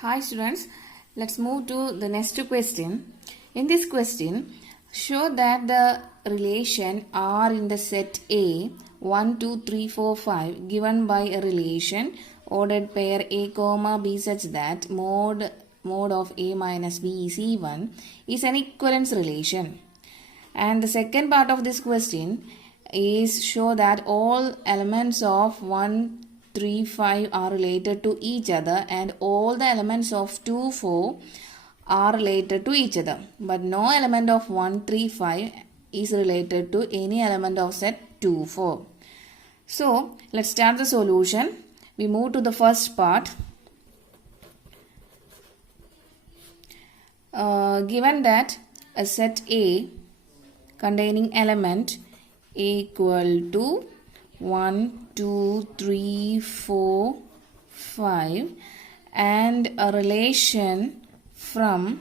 Hi students, let's move to the next question. In this question, show that the relation R in the set A 1, 2, 3, 4, 5 given by a relation ordered pair A comma B such that mode of A minus B is even is an equivalence relation. And the second part of this question is show that all elements of 1, 3, 5 are related to each other and all the elements of 2, 4 are related to each other. But no element of 1, 3, 5 is related to any element of set 2, 4. So, let's start the solution. We move to the first part. Given that a set A containing element equal to 1, 2, 3, 4, 5 and a relation from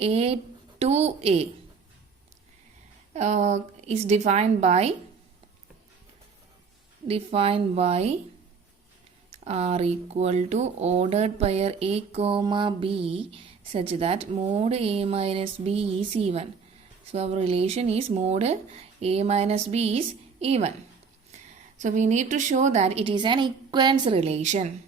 A to A is defined by R equal to ordered pair A comma B such that mode A minus B is even. So our relation is mode A minus B is even. So we need to show that it is an equivalence relation.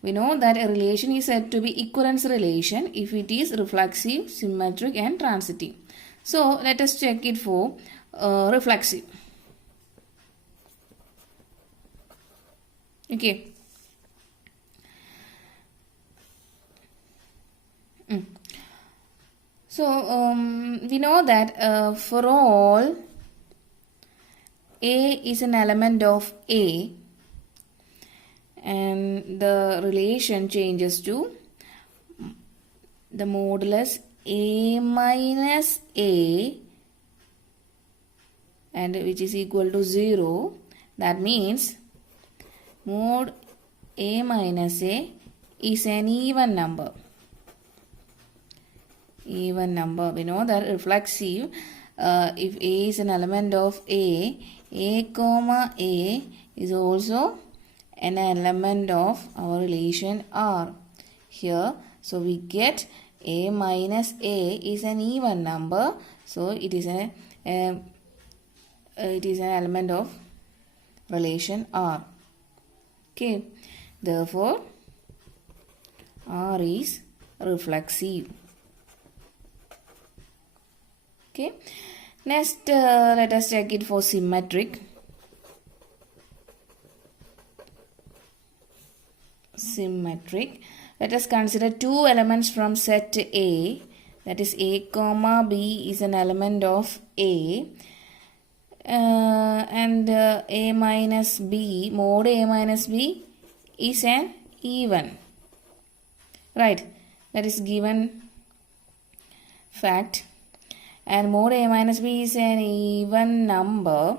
We know that a relation is said to be equivalence relation if it is reflexive, symmetric and transitive. So let us check it for reflexive. Okay. So we know that for all A is an element of A and the relation changes to the modulus A minus A and which is equal to 0. That means mod A minus A is an even number. We know that reflexive, if A is an element of A comma A is also an element of our relation R here. So we get A minus A is an even number. So it is an element of relation R. Okay. Therefore, R is reflexive. Okay. Next, let us check it for symmetric. Let us consider two elements from set A. That is A comma B is an element of A. And A minus B, mode A minus B is an even. Right. That is given fact. And mode A minus B is an even number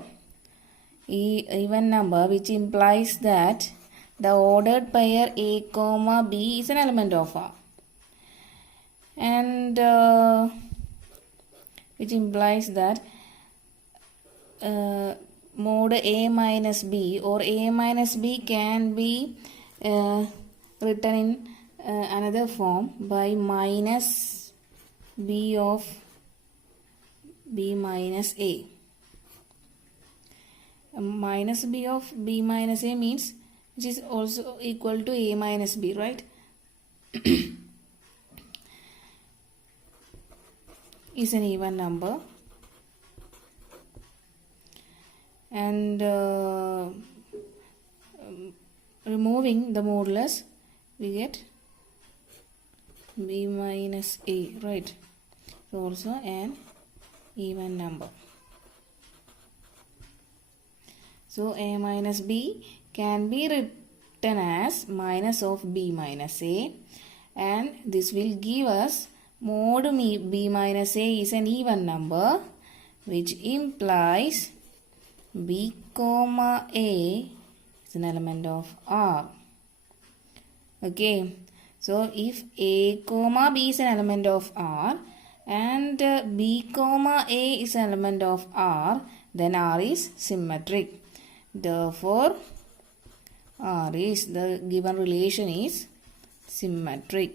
which implies that the ordered pair A comma B is an element of R. And which implies that mode A minus B or A minus B can be written in another form by minus B of B minus A. Minus B of B minus A means which is also equal to A minus B, right? Is an even number. And removing the modulus, we get B minus A, right? So also an even number. So A minus B can be written as minus of B minus A, and this will give us mode B minus A is an even number, which implies B comma A is an element of R. Okay. So if A comma B is an element of R and B comma A is an element of R, then R is symmetric. Therefore, R is, the given relation is symmetric.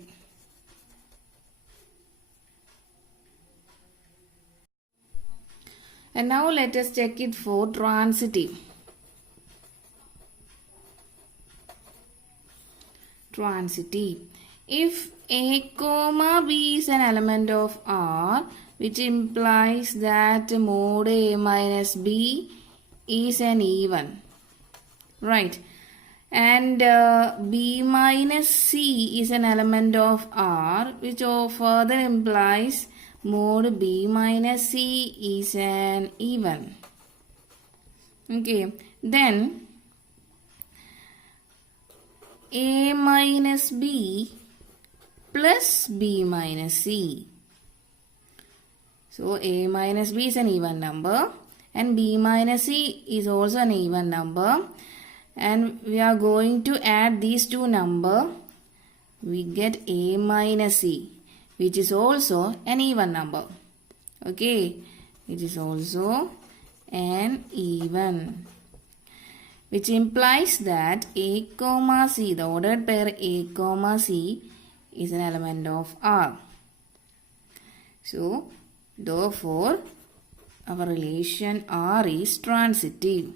And now let us check it for transitive. Transitive. If A comma B is an element of R, which implies that mod A minus B is an even. Right. And B minus C is an element of R, which further implies mod B minus C is an even. Okay. Then A minus B plus B minus C. So A minus B is an even number and B minus C is also an even number, and we are going to add these two numbers. We get A minus C, which is also an even number. Okay, it is also an even, which implies that A comma C, the ordered pair A comma C, is an element of R. So, therefore, our relation R is transitive.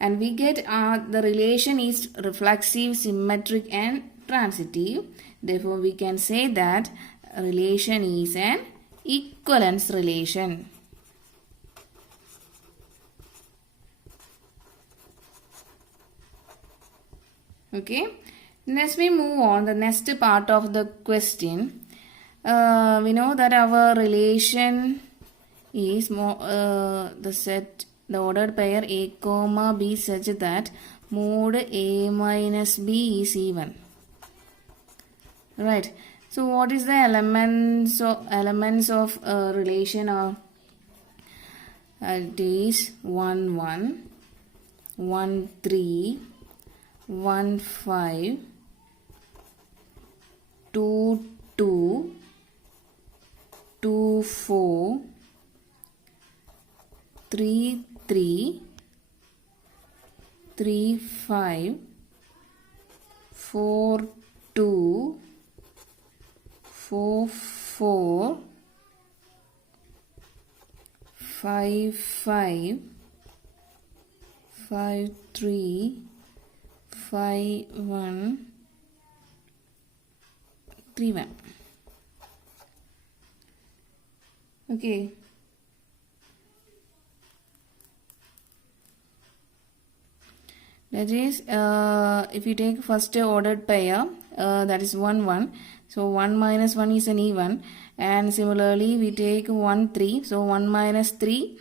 And we get the relation is reflexive, symmetric and transitive. Therefore, we can say that relation is an equivalence relation. Okay. Next we move on the next part of the question. We know that our relation is the ordered pair A comma B such that mod A minus B is even. Right. So what is the elements of relation of it is 1 1 1 3 1 5 2 2 2 4 3 3 3 5 4 2 4 4 5 5 5 3 5 1 3 1. Okay. That is, if you take first ordered pair, that is 1 1. So 1 minus 1 is an even, and similarly we take 1 3. So 1 minus 3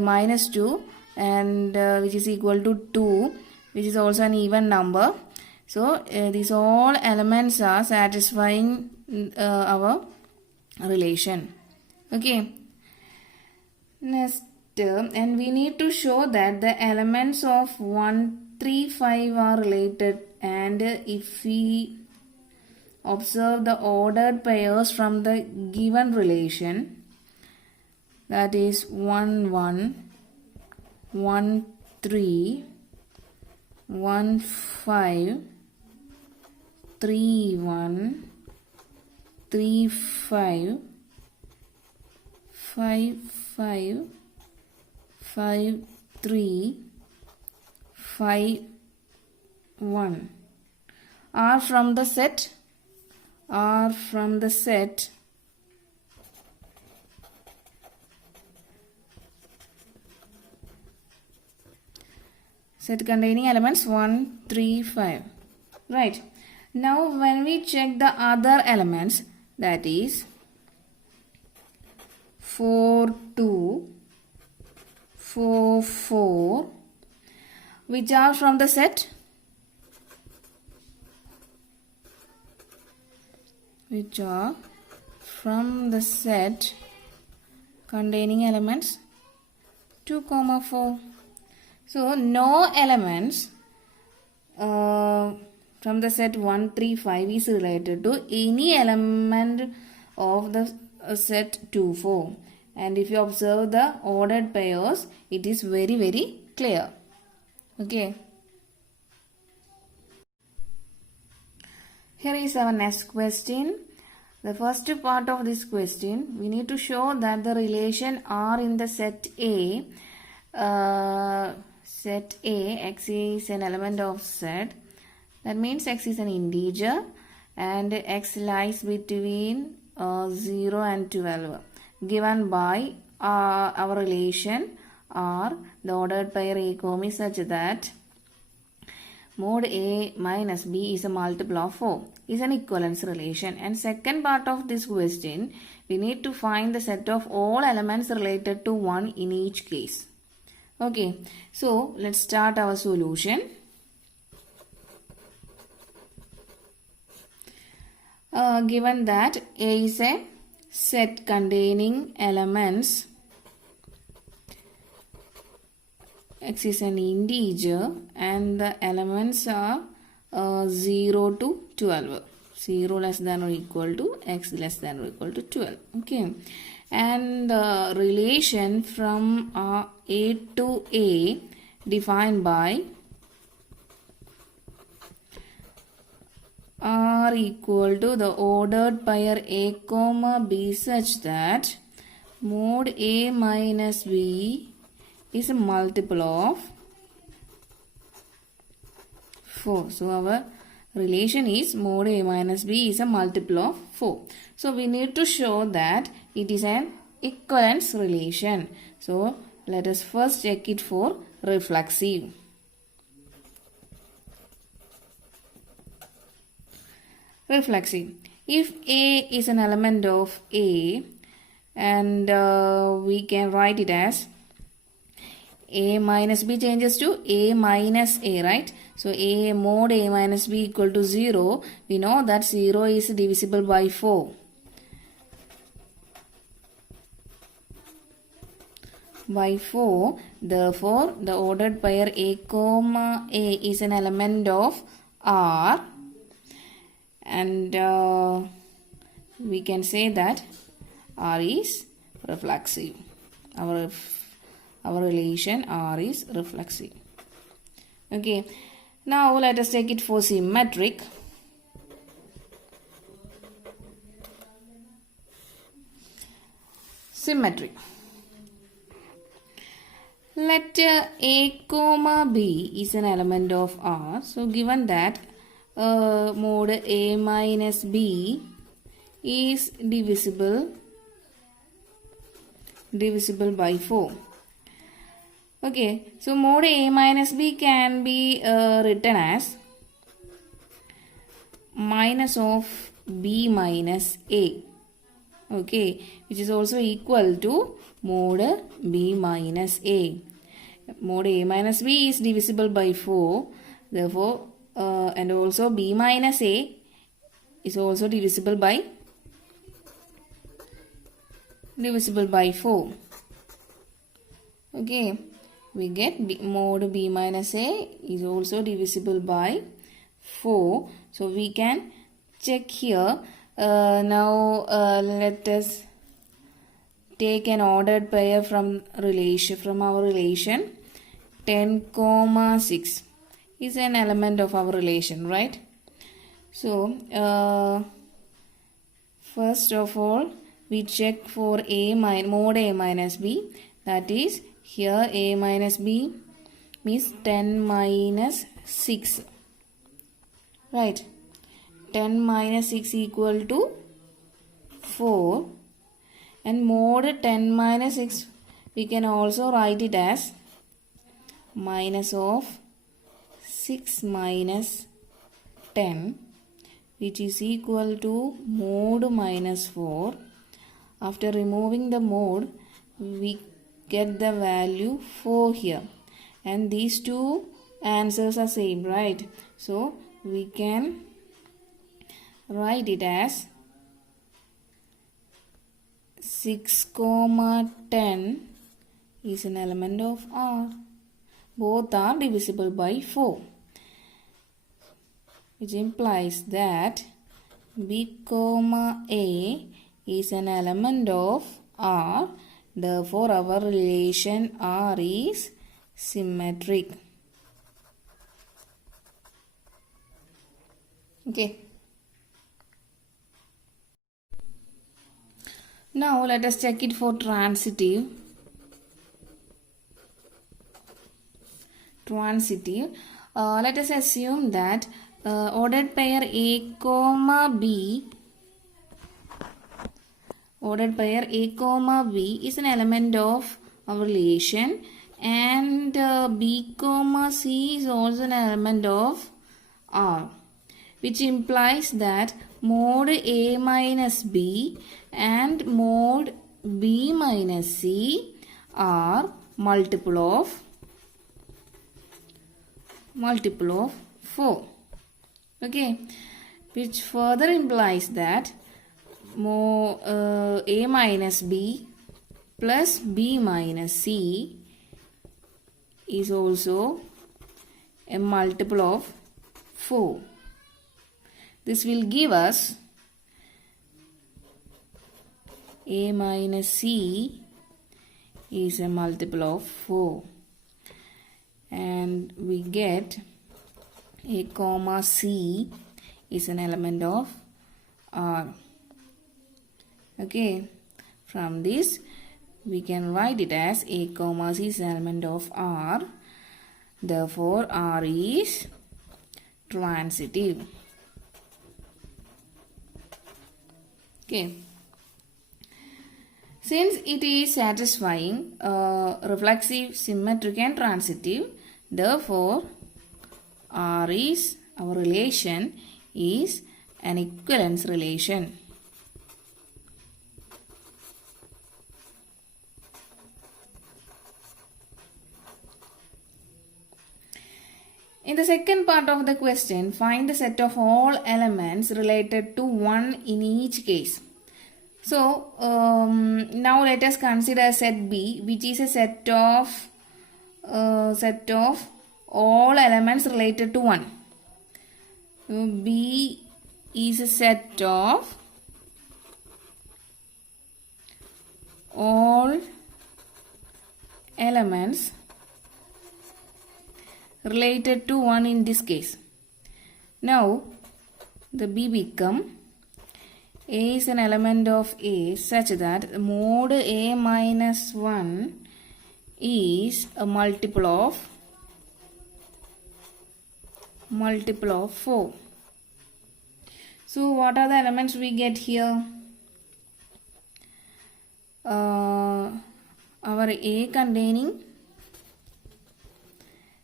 minus 2, and which is equal to 2, which is also an even number. So these all elements are satisfying our relation. Okay. Next, and we need to show that the elements of 1 3 5 are related, and if we observe the ordered pairs from the given relation, that is 1 1 1 3 1 5 3 1 3 5 5 5 5 3 5 1 are from the set set containing elements 1 3 5. Right. Now when we check the other elements, that is 4 2 4 4, which are from the set containing elements 2 comma 4. So no elements from the set 1 3 5 is related to any element of the set 2 4. And if you observe the ordered pairs, it is very clear. Okay. Here is our next question. The first part of this question, we need to show that the relation R in the set A, X is an element of Z. That means X is an integer and X lies between 0 and 12, given by our relation R, the ordered pair A, is such that mod A minus B is a multiple of 4, is an equivalence relation. And second part of this question, we need to find the set of all elements related to 1 in each case. Okay, so let's start our solution. Given that A is a set containing elements, X is an integer and the elements are 0 to 12. 0 less than or equal to X less than or equal to 12. Okay. And the relation from A to A defined by R equal to the ordered pair A comma B such that mod A minus B is a multiple of 4. So our relation is mod A minus B is a multiple of 4. So we need to show that it is an equivalence relation. So let us first check it for reflexive. Reflexive. If A is an element of A, and we can write it as A minus B changes to A minus A, right? So A mod A minus B equal to 0. We know that 0 is divisible by 4. By 4. Therefore, the ordered pair A comma A is an element of R. And we can say that R is reflexive. Our relation R is reflexive. Okay. Now let us take it for symmetric. Symmetric. Let A comma B is an element of R. So given that mod A minus B is divisible by 4. Okay, so mod A minus B can be written as minus of B minus A. Okay, which is also equal to mod B minus A. Mod A minus B is divisible by 4. Therefore, and also B minus A is also divisible by 4. Okay, we get mod B minus A is also divisible by 4. So we can check here. Now let us take an ordered pair from our relation 10, 6 is an element of our relation, right? So first of all, we check for mod A minus B. That is, here A minus B means 10 minus 6. Right. 10 minus 6 equal to 4. And mod 10 minus 6, we can also write it as minus of 6 minus 10, which is equal to mod minus 4. After removing the mod, we get the value 4 here. And these two answers are same, right? So we can write it as 6, 10 is an element of R. Both are divisible by 4. Which implies that B, A is an element of R. Therefore, our relation R is symmetric. Okay. Now let us check it for transitive. Let us assume that ordered pair A comma B is an element of our relation, and B comma C is also an element of R, which implies that mod A minus B and mod B minus C are multiple of 4. Okay, which further implies that A minus B plus B minus C is also a multiple of 4. This will give us A minus C is a multiple of 4, and we get A comma C is an element of R. Okay, from this we can write it as A comma C is an element of R. Therefore, R is transitive. Okay. Since it is satisfying reflexive, symmetric and transitive, therefore R is, our relation is an equivalence relation. In the second part of the question, find the set of all elements related to 1 in each case. So, now let us consider set B, which is a set of all elements related to 1. B is a set of all elements related to 1 in this case. Now, the B become A is an element of A such that mod A minus 1 is a multiple of 4. So what are the elements we get here? Our A containing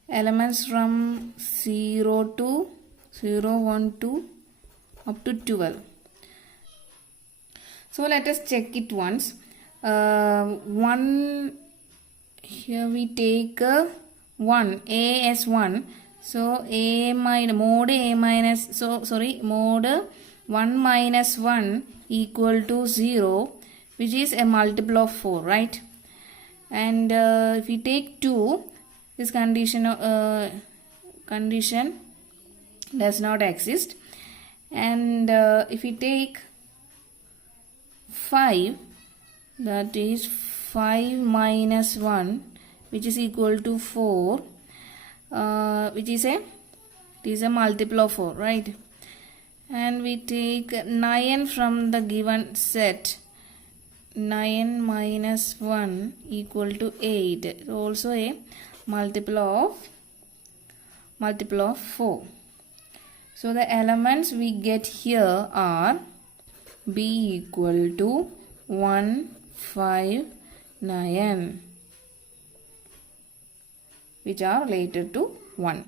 elements from 0 to 1 to up to 12. So let us check it once. 1, here we take 1, A as 1. So mod 1 minus 1 equal to 0, which is a multiple of 4, right? And if we take 2, this condition does not exist. And if we take 5, that is 5 minus 1, which is equal to 4, which is a multiple of 4, right? And we take 9 from the given set. 9 minus 1 equal to 8. It's also a multiple of 4. So the elements we get here are B equal to 1, 5, 9, which are related to 1.